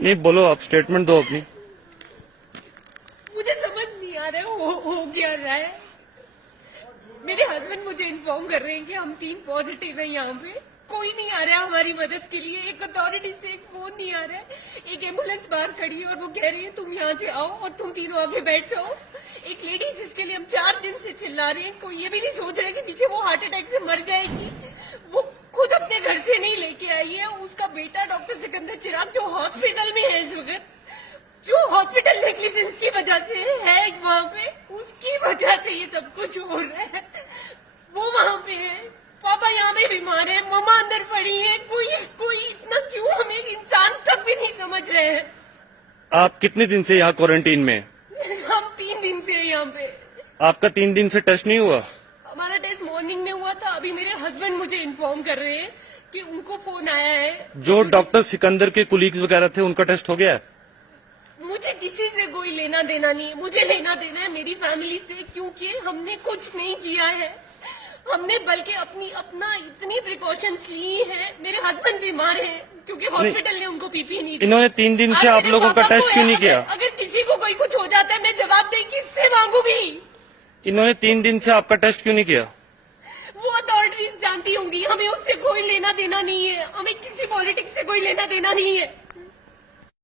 नहीं बोलो, आप स्टेटमेंट दो अपनी। मुझे समझ नहीं आ रहा है हो क्या रहा है। मेरे हस्बैंड मुझे इन्फॉर्म कर रहे हैं कि हम 3 पॉजिटिव हैं यहाँ पे। कोई नहीं आ रहा है हमारी मदद के लिए। एक अथॉरिटी से एक फोन नहीं आ रहा है। एक एम्बुलेंस बाहर खड़ी है और वो कह रही है तुम यहाँ से आओ और तुम तीनों आगे बैठ जाओ। एक लेडी जिसके लिए हम 4 दिन से चिल्ला रहे हैं, कोई ये भी नहीं सोच रहा है कि पीछे वो हार्ट अटैक से मर जाएगी। वो खुद अपने घर से नहीं लेके आई है। उसका बेटा डॉक्टर सिकंदर चिराग जो हॉस्पिटल में है इस वक्त, जो हॉस्पिटल नेग्लिजेंस की वजह से है वहाँ पे, उसकी वजह से ये सब कुछ हो रहा है। वो वहाँ पे है, पापा यहाँ पे बीमार है, मम्मा अंदर पड़ी है। कोई इतना क्यों, हम एक इंसान तक भी नहीं समझ रहे हैं। आप कितने दिन से यहाँ क्वारंटीन में? हम 3 दिन से हैं यहाँ पे। आपका 3 दिन से टेस्ट नहीं हुआ? हमारा टेस्ट मॉर्निंग में हुआ था। अभी मेरे हस्बैंड मुझे इन्फॉर्म कर रहे हैं कि उनको फोन आया है। जो डॉक्टर सिकंदर के कुलीग्स वगैरह थे उनका टेस्ट हो गया है? मुझे किसी से कोई लेना देना नहीं है। मुझे लेना देना है मेरी फैमिली से, क्योंकि हमने कुछ नहीं किया है। हमने बल्कि अपना इतनी प्रिकॉशंस ली है। मेरे हस्बैंड बीमार हैं क्योंकि हॉस्पिटल ने उनको पीपी नहीं दी। इन्होंने 3 दिन से आप लोगों का टेस्ट क्यों नहीं किया? अगर किसी को कोई कुछ हो जाता है मैं जवाबदेही किससे मांगूंगी? इन्होंने 3 दिन से आपका टेस्ट क्यों नहीं किया? वो अथॉरिटीज जानती होंगी। हमें उससे कोई लेना देना नहीं है। हमें किसी पॉलिटिक्स से कोई लेना देना नहीं है।